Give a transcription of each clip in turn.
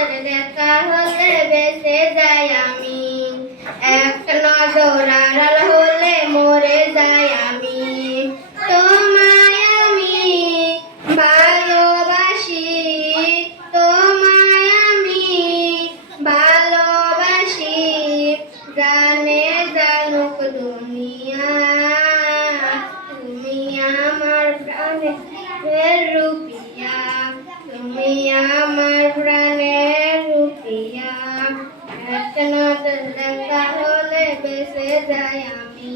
নজর দেখা হলে বেঁচে যাই আমি, এক নজর আড়াল হলে মরে যাই আমি। তোমায় আমি ভালোবাসি, তোমায় আমি ভালোবাসি, জানে জানুক দুনিয়া, তুমি আমার প্রাণের রুপিয়া, তুমি আমার প্রাণের রুপিয়া, এক নজর দেখা হলে বেঁচে যাই আমি,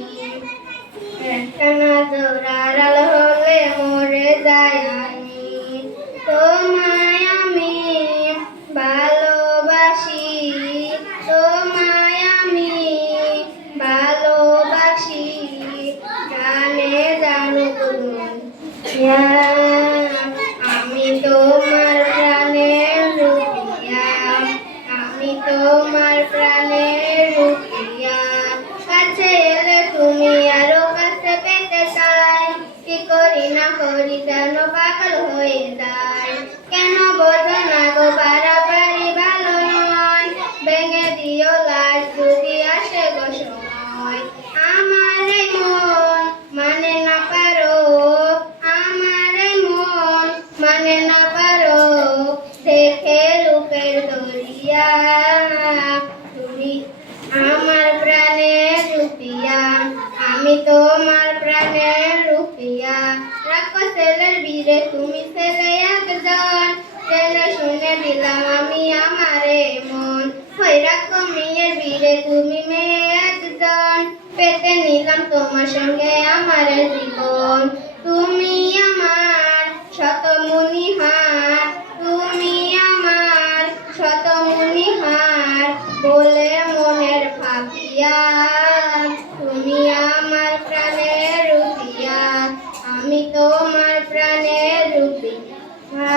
এক নজর আড়াল হলে মরে যাই আমি। তোমায় আমি ভালোবাসি, তোমায় আমি ভালোবাসি, জানে জানুক দুনিয়া, আমি তোমার প্রাণের রুপিয়া, আমি তোমার প্রাণের রুপিয়া। কাছে এলে তুমি আরো কাছে পেতে চাই, কি করি না করি যেন পাগল হয়ে যায়। কেন বোঝো না গো বাড়াবাড়ি ভালো নয়, ভেঙে দিও লাজ যদি আসে গো সময়। আমার এই মন মানে না পারো, আমার এই মন মানে না পারো, দেখে রূপের দরিয়া, তুমি আমার প্রাণের রুপিয়া, আমি তোমার প্রাণের রুপিয়া। রাখো ছেলের বীরে তুমি ছেলে একজন, জেনে শুনে দিলাম আমি আমারে মন। হই রাখো মেয়ের বীরে তুমি মেয়ে একজন, পেতে নিলাম তোমার সঙ্গে আমার জীবন। তুমি আমার শতমুনিহার, তুমি আমার শতমুনিহার, বলে মনের ভাবিয়া, তুমি আমার প্রাণের রুপিয়া, আমি তোমার প্রাণের রুপিয়া।